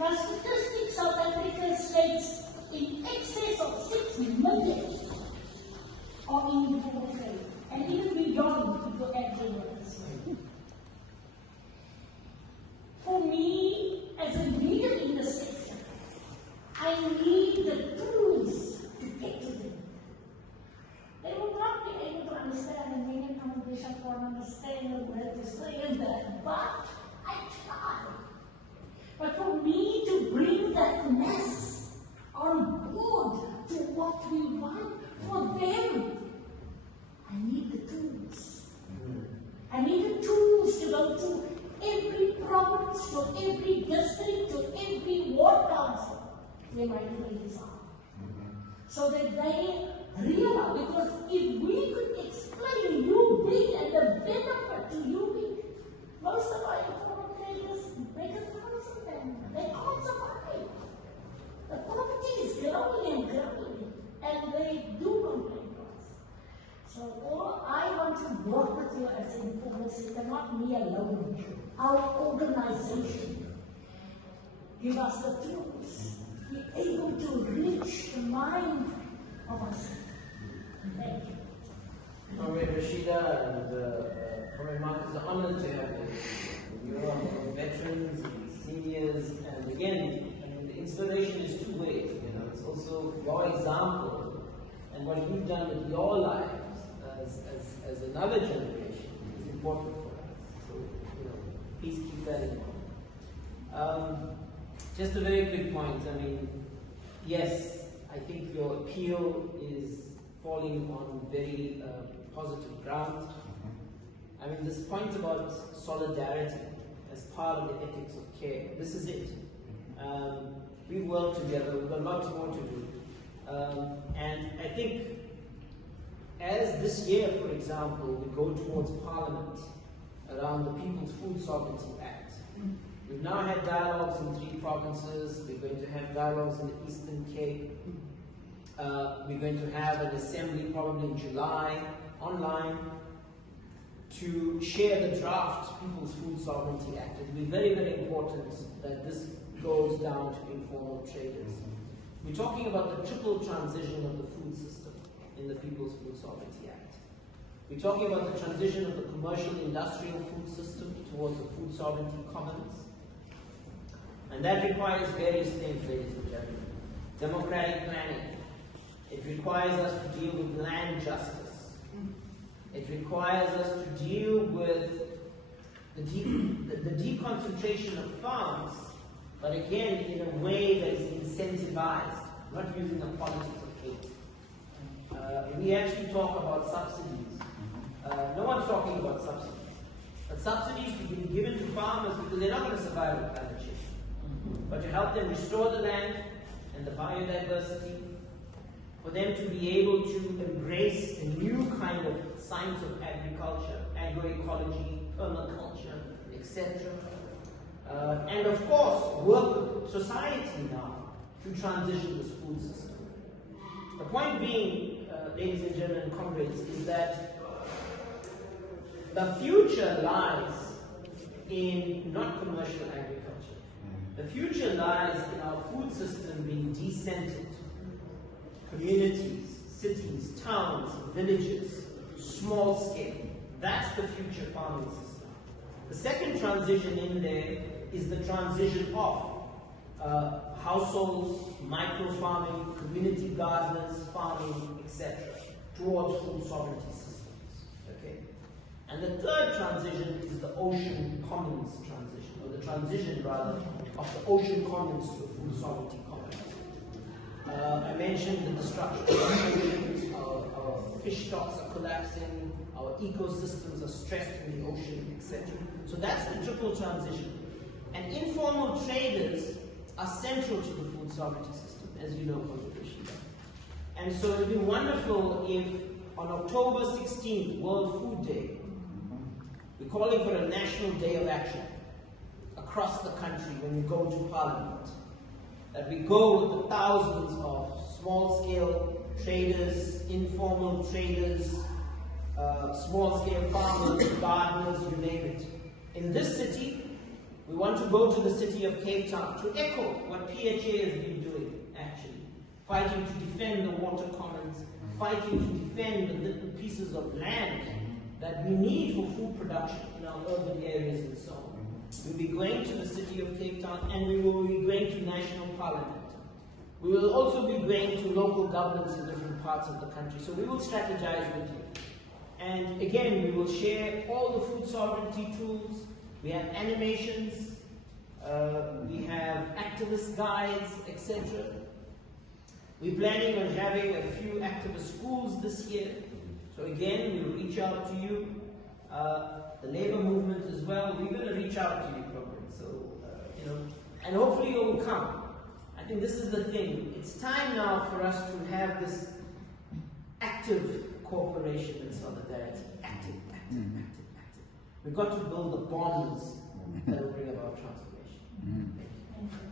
For statistics, South Africa states in excess of 6 million are in informal trade, and even beyond the actual workers. For me, as a leader in the sector, I need the tools to get to them. They will not be able to understand, and many congregations won't understand where to say and that, but I try. But for me to bring that mass on board to what we want for them, I need the tools. I need the tools to go to every province, to every district, to every ward council where my ladies are. So that they realize, because if we could explain you big and the benefit to you big, most of our informal traders make a thousand and they can't survive. The poverty is growing and growing, and they do complain to us. So all I want to work with you as an informal sector, not me alone, our organization. Give us the tools, be able to reach the mind of us. Thank you. Comrade Rashida and Comrade Mark, it's an honor to have you. You are veterans and seniors, and again, the inspiration is two ways. It's also your example and what you've done with your lives as another generation is important for us. So, please keep that in mind. Just a very quick point. I mean, yes, I think your appeal is falling on very positive ground. I mean, this point about solidarity as part of the ethics of care, this is it. We've worked together, we've got lots more to do. And I think as this year, for example, we go towards Parliament around the People's Food Sovereignty Act. We've now had dialogues in 3 provinces, we're going to have dialogues in the Eastern Cape. We're going to have an assembly probably in July, online, to share the draft People's Food Sovereignty Act. It will be very, very important that this goes down to informal traders. We're talking about the triple transition of the food system in the People's Food Sovereignty Act. We're talking about the transition of the commercial industrial food system towards the food sovereignty commons. And that requires various things, ladies and gentlemen. Democratic planning. It requires us to deal with land justice. It requires us to deal with the deconcentration of farms, but again in a way that is incentivized, not using the politics of hate. We actually talk about subsidies. No one's talking about subsidies. But subsidies to be given to farmers because they're not going to survive with climate change. But to help them restore the land and the biodiversity, for them to be able to embrace a new kind of science of agriculture, agroecology, permaculture, etc. And of course, work with society now to transition this food system. The point being, ladies and gentlemen, comrades, is that the future lies in not commercial agriculture. The future lies in our food system being decentered. Communities, cities, towns, villages, small scale. That's the future farming system. The second transition in there is the transition of households, micro farming, community gardeners, farming, etc. towards food sovereignty systems. Okay? And the third transition is the ocean commons transition, or the transition rather of the ocean commons to a food sovereignty commons. I mentioned the destruction of our oceans, our fish stocks are collapsing, our ecosystems are stressed in the ocean, etc. So that's the triple transition. And informal traders are central to the food sovereignty system, as you know, contribution. And so it would be wonderful if on October 16th, World Food Day, we're calling for a national day of action across the country when we go to Parliament. That we go with the thousands of small-scale traders, informal traders, small-scale farmers, gardeners, you name it. In this city, We want to go to the city of Cape Town to echo what PHA has been doing, actually. Fighting to defend the water commons, fighting to defend the little pieces of land that we need for food production in our urban areas and so on. We'll be going to the city of Cape Town, and we will be going to national parliament. We will also be going to local governments in different parts of the country. So we will strategize with you. And again, we will share all the food sovereignty tools. We have animations, we have activist guides, etc. We're planning on having a few activist schools this year. So again, we'll reach out to you. The labor movement as well, we're going to reach out to you probably. So, and hopefully you will come. I think this is the thing. It's time now for us to have this active cooperation and solidarity. Active. We've got to build the bonds that will bring about transformation. Thank you.